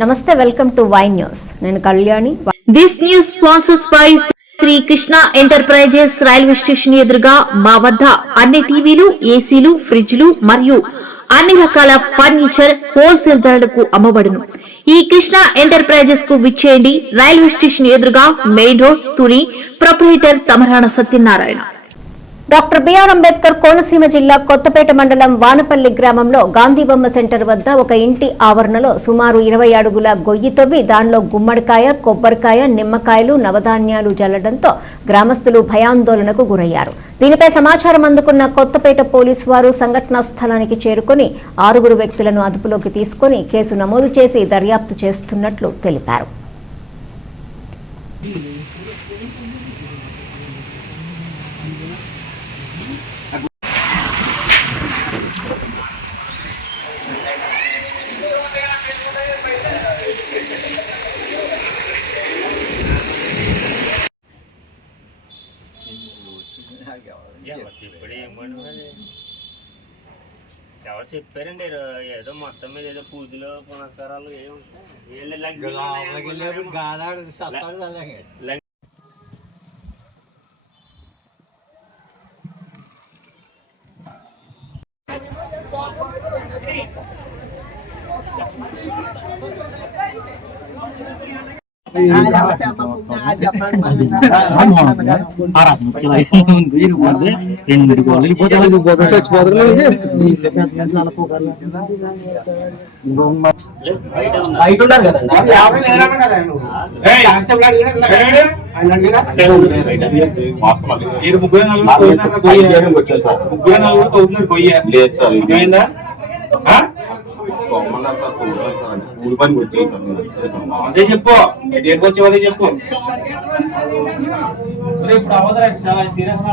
నమస్తే, welcome to Y news. నేను Kalyani. This news sponsors by Shri Krishna enterprises. Railway station ఎదురుగా మా వద్ద అన్ని టీవీలు, ఏసీలు, ఫ్రిడ్జ్లు మరియు అన్ని రకాల ఫర్నిచర్ హోల్సేల్ ధరలకు అమ్మబడును. ఈ కృష్ణ ఎంటర్ప్రైజెస్ కు విచ్చేయండి. రైల్వే స్టేషన్ ఎదురుగా, main road, Tuni. Proprietor Tamarana Satyanarayana. Doctor BR Ambedkar Konaseema జిల్లా కొత్తపేట మండలం వానపల్లి గ్రామంలో గాంధీ బొమ్మ సెంటర్ వద్ద ఒక ఇంటి ఆవరణలో సుమారు 20 అడుగుల గొయ్యి తవ్వి దానిలో గుమ్మడికాయ, కొబ్బరికాయ, నిమ్మకాయలు, నవధాన్యాలు జల్లడంతో గ్రామస్తులు భయాందోళనకు గురయ్యారు. దీనిపై సమాచారం అందుకున్న కొత్తపేట పోలీసు వారు సంఘటనా స్థలానికి చేరుకుని 6 వ్యక్తులను అదుపులోకి తీసుకుని కేసు నమోదు చేసి దర్యాప్తు చేస్తున్నట్లు తెలిపారు. ఎవరు చెప్పారండి? ఏదో మొత్తం మీద ఏదో పూజలు పునస్కారాలు అదే చెప్పు, దేనికొచ్చి అదే చెప్పు. ఇప్పుడు అవదరండి, చాలా సీరియస్ గా